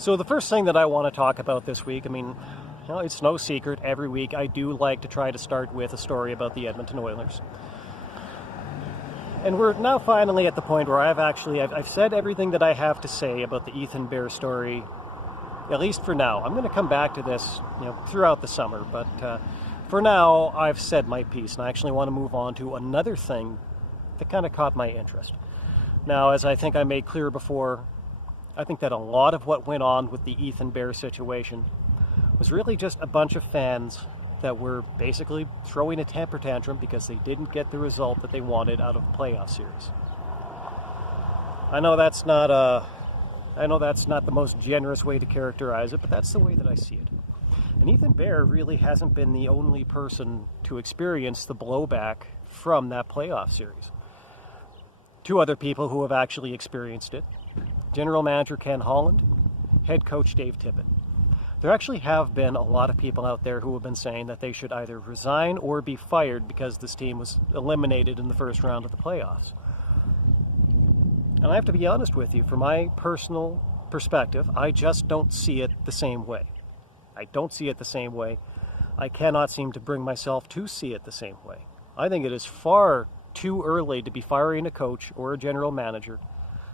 So the first thing that I want to talk about this week, it's no secret, every week I do like to try to start with a story about the Edmonton Oilers. And we're now finally at the point where I've said everything that I have to say about the Ethan Bear story, at least for now. I'm going to come back to this, throughout the summer, but for now I've said my piece, and I actually want to move on to another thing that kind of caught my interest. Now, as I think I made clear before, I think that a lot of what went on with the Ethan Bear situation was really just a bunch of fans that were basically throwing a temper tantrum because they didn't get the result that they wanted out of the playoff series. I know that's not the most generous way to characterize it, but that's the way that I see it. And Ethan Bear really hasn't been the only person to experience the blowback from that playoff series. Two other people who have actually experienced it: General Manager Ken Holland, Head Coach Dave Tippett. There actually have been a lot of people out there who have been saying that they should either resign or be fired because this team was eliminated in the first round of the playoffs. And I have to be honest with you, from my personal perspective, I just don't see it the same way. I don't see it the same way. I cannot seem to bring myself to see it the same way. I think it is far too early to be firing a coach or a general manager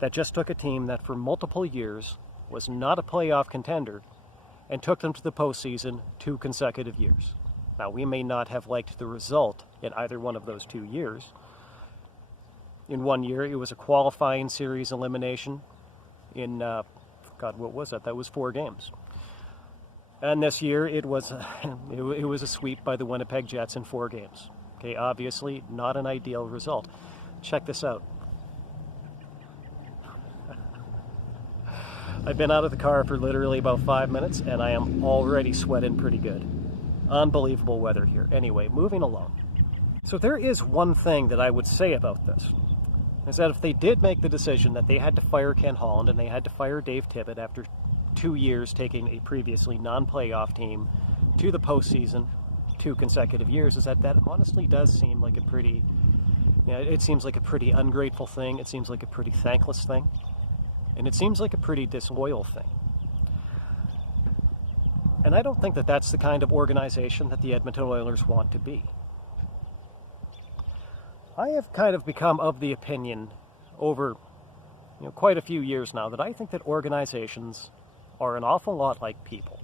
that just took a team that for multiple years was not a playoff contender and took them to the postseason 2 consecutive years. Now, we may not have liked the result in either one of those 2 years. In one year, it was a qualifying series elimination in, what was that? That was 4 games. And this year, it was a sweep by the Winnipeg Jets in 4 games. Okay, obviously not an ideal result. Check this out. I've been out of the car for literally about 5 minutes, and I am already sweating pretty good. Unbelievable weather here. Anyway, moving along. So there is one thing that I would say about this, is that if they did make the decision that they had to fire Ken Holland and they had to fire Dave Tippett after 2 years taking a previously non-playoff team to the postseason 2 consecutive years, is that honestly does seem like a pretty, it seems like a pretty ungrateful thing. It seems like a pretty thankless thing. And it seems like a pretty disloyal thing. And I don't think that that's the kind of organization that the Edmonton Oilers want to be. I have kind of become of the opinion over quite a few years now that I think that organizations are an awful lot like people.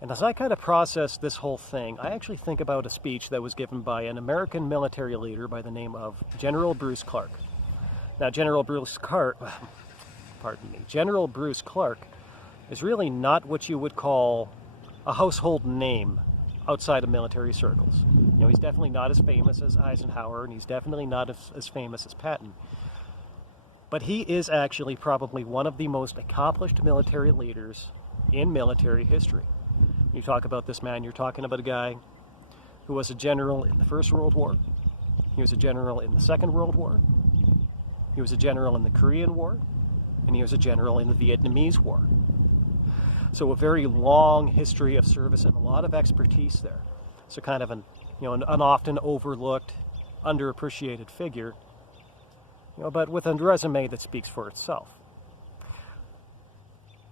And as I kind of process this whole thing, I actually think about a speech that was given by an American military leader by the name of General Bruce Clark. Now, General Bruce Clark is really not what you would call a household name outside of military circles. He's definitely not as famous as Eisenhower, and he's definitely not as famous as Patton. But he is actually probably one of the most accomplished military leaders in military history. You talk about this man, you're talking about a guy who was a general in the First World War. He was a general in the Second World War. He was a general in the Korean War. And he was a general in the Vietnamese War. So a very long history of service and a lot of expertise there. So kind of an often overlooked, underappreciated figure, but with a resume that speaks for itself.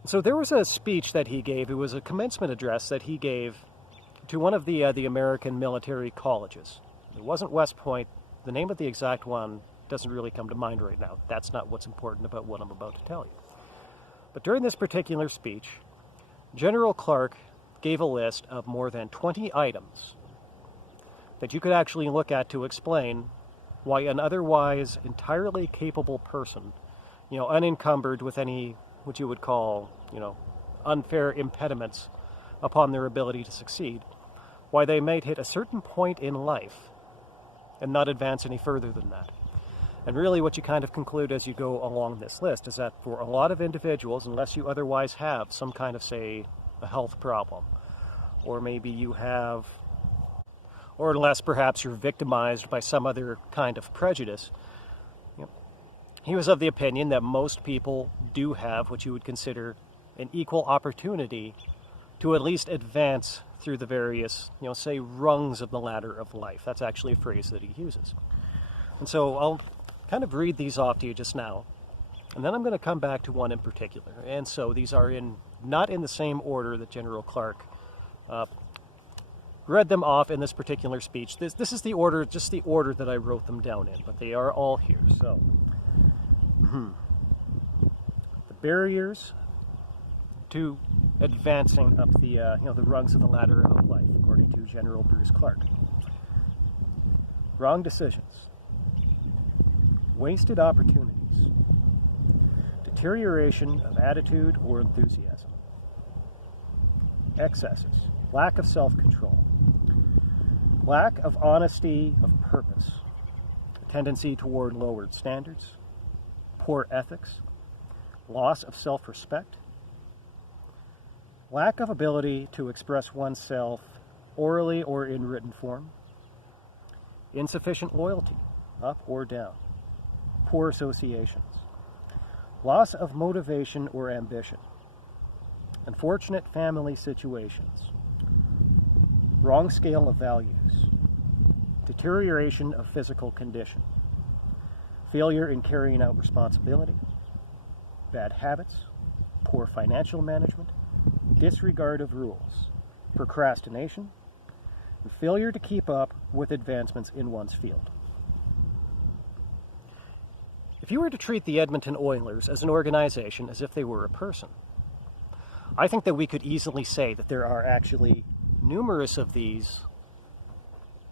So there was a speech that he gave. It was a commencement address that he gave to one of the American military colleges. It wasn't West Point. The name of the exact one doesn't really come to mind right now. That's not what's important about what I'm about to tell you. But during this particular speech, General Clark gave a list of more than 20 items that you could actually look at to explain why an otherwise entirely capable person, unencumbered with any what you would call, unfair impediments upon their ability to succeed, why they might hit a certain point in life and not advance any further than that. And really what you kind of conclude as you go along this list is that for a lot of individuals, unless you otherwise have some kind of, say, a health problem, or maybe you have, or unless perhaps you're victimized by some other kind of prejudice, he was of the opinion that most people do have what you would consider an equal opportunity to at least advance through the various, say, rungs of the ladder of life. That's actually a phrase that he uses. And so I'll kind of read these off to you just now. And then I'm going to come back to one in particular. And so these are not in the same order that General Clark read them off in this particular speech. This is the order, just the order that I wrote them down in, but they are all here. So, the barriers to advancing up the rungs of the ladder of life, according to General Bruce Clark. Wrong decisions, wasted opportunities, deterioration of attitude or enthusiasm, excesses, lack of self-control, lack of honesty of purpose, a tendency toward lowered standards, poor ethics, loss of self-respect, lack of ability to express oneself orally or in written form, insufficient loyalty, up or down, poor associations, loss of motivation or ambition, unfortunate family situations, wrong scale of values, deterioration of physical condition, failure in carrying out responsibility, bad habits, poor financial management, disregard of rules, procrastination, and failure to keep up with advancements in one's field. If you were to treat the Edmonton Oilers as an organization as if they were a person, I think that we could easily say that there are actually numerous of these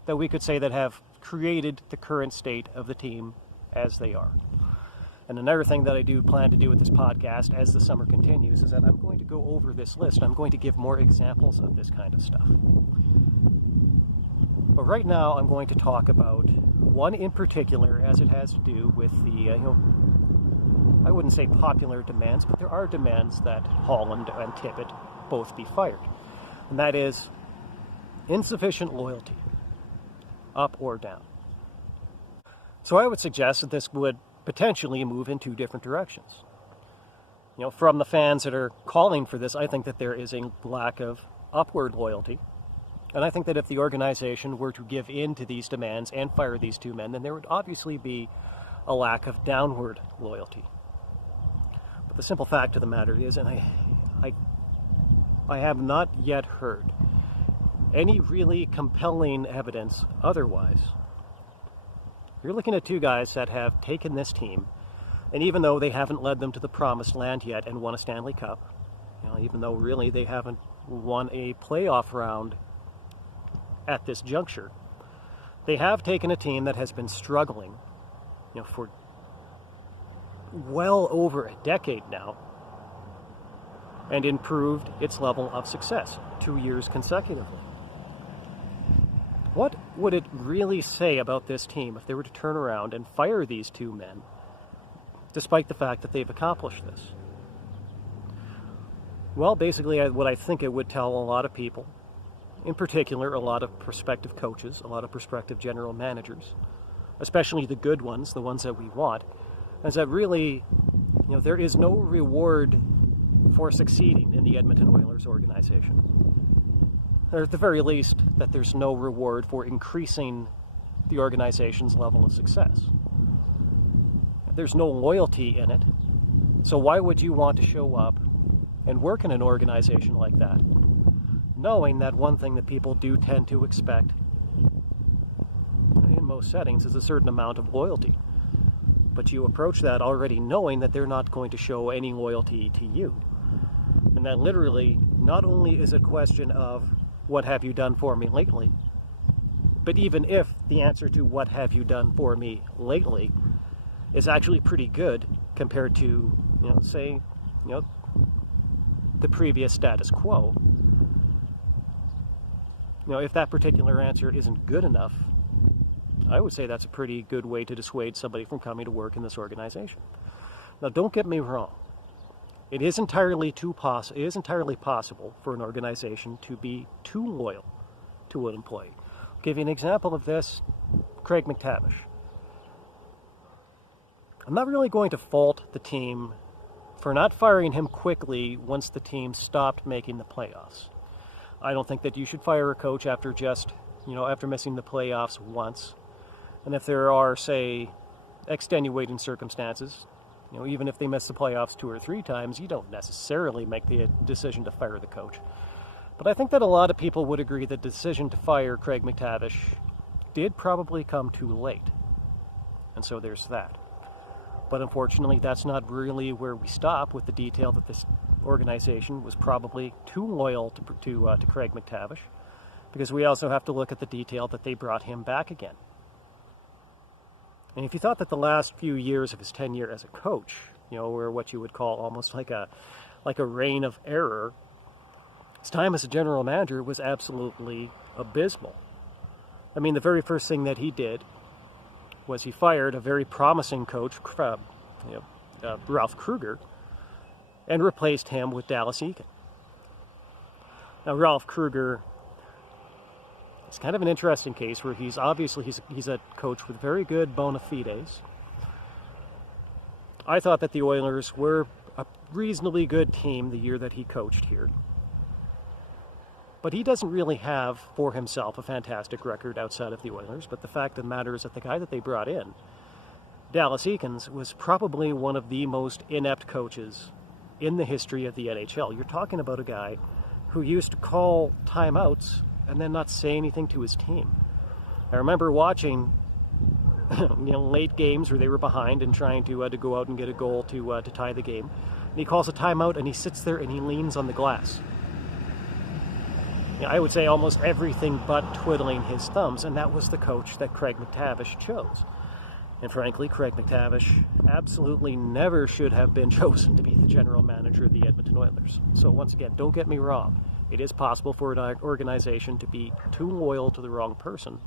that we could say that have created the current state of the team as they are. And another thing that I do plan to do with this podcast as the summer continues is that I'm going to go over this list. I'm going to give more examples of this kind of stuff. But right now I'm going to talk about one in particular as it has to do with the, I wouldn't say popular demands, but there are demands that Holland and Tippett both be fired. And that is insufficient loyalty, up or down. So I would suggest that this would potentially move in two different directions. From the fans that are calling for this, I think that there is a lack of upward loyalty. And I think that if the organization were to give in to these demands and fire these two men, then there would obviously be a lack of downward loyalty. But the simple fact of the matter is, and I have not yet heard any really compelling evidence otherwise. You're looking at two guys that have taken this team, and even though they haven't led them to the promised land yet and won a Stanley Cup, even though really they haven't won a playoff round at this juncture, they have taken a team that has been struggling, for well over a decade now, and improved its level of success 2 years consecutively. What would it really say about this team if they were to turn around and fire these two men, despite the fact that they've accomplished this? Well, basically, what I think it would tell a lot of people, in particular a lot of prospective coaches, a lot of prospective general managers, especially the good ones, the ones that we want, is that really, there is no reward for succeeding in the Edmonton Oilers organization. Or at the very least, that there's no reward for increasing the organization's level of success. There's no loyalty in it. So why would you want to show up and work in an organization like that, knowing that one thing that people do tend to expect in most settings is a certain amount of loyalty? But you approach that already knowing that they're not going to show any loyalty to you. And that literally, not only is it a question of what have you done for me lately, but even if the answer to what have you done for me lately is actually pretty good compared to, say, the previous status quo, if that particular answer isn't good enough, I would say that's a pretty good way to dissuade somebody from coming to work in this organization. Now, don't get me wrong. It is entirely possible for an organization to be too loyal to an employee. I'll give you an example of this, Craig McTavish. I'm not really going to fault the team for not firing him quickly once the team stopped making the playoffs. I don't think that you should fire a coach after after missing the playoffs once. And if there are, say, extenuating circumstances, Even if they miss the playoffs 2 or 3 times, you don't necessarily make the decision to fire the coach. But I think that a lot of people would agree that the decision to fire Craig MacTavish did probably come too late. And so there's that. But unfortunately, that's not really where we stop, with the detail that this organization was probably too loyal to Craig MacTavish, because we also have to look at the detail that they brought him back again. And if you thought that the last few years of his tenure as a coach, were what you would call almost like a reign of error, his time as a general manager was absolutely abysmal. I mean, the very first thing that he did was he fired a very promising coach, Ralph Krueger, and replaced him with Dallas Eakin. Now, Ralph Krueger is kind of an interesting case, where he's a coach with very good bona fides. I thought that the Oilers were a reasonably good team the year that he coached here. But he doesn't really have, for himself, a fantastic record outside of the Oilers. But the fact of the matter is that the guy that they brought in, Dallas Eakins, was probably one of the most inept coaches in the history of the NHL. You're talking about a guy who used to call timeouts and then not say anything to his team. I remember watching late games where they were behind and trying to go out and get a goal to tie the game. And he calls a timeout and he sits there and he leans on the glass. I would say almost everything but twiddling his thumbs, and that was the coach that Craig MacTavish chose. And frankly, Craig MacTavish absolutely never should have been chosen to be the general manager of the Edmonton Oilers. So once again, don't get me wrong. It is possible for an organization to be too loyal to the wrong person,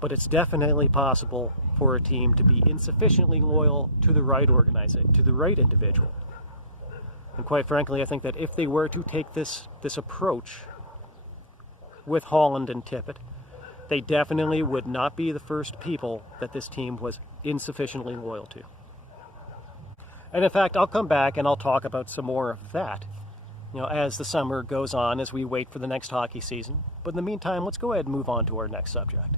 but it's definitely possible for a team to be insufficiently loyal to the right organization, to the right individual. And quite frankly, I think that if they were to take this approach with Holland and Tippett, they definitely would not be the first people that this team was insufficiently loyal to. And in fact, I'll come back and I'll talk about some more of that, as the summer goes on, as we wait for the next hockey season. But in the meantime, let's go ahead and move on to our next subject.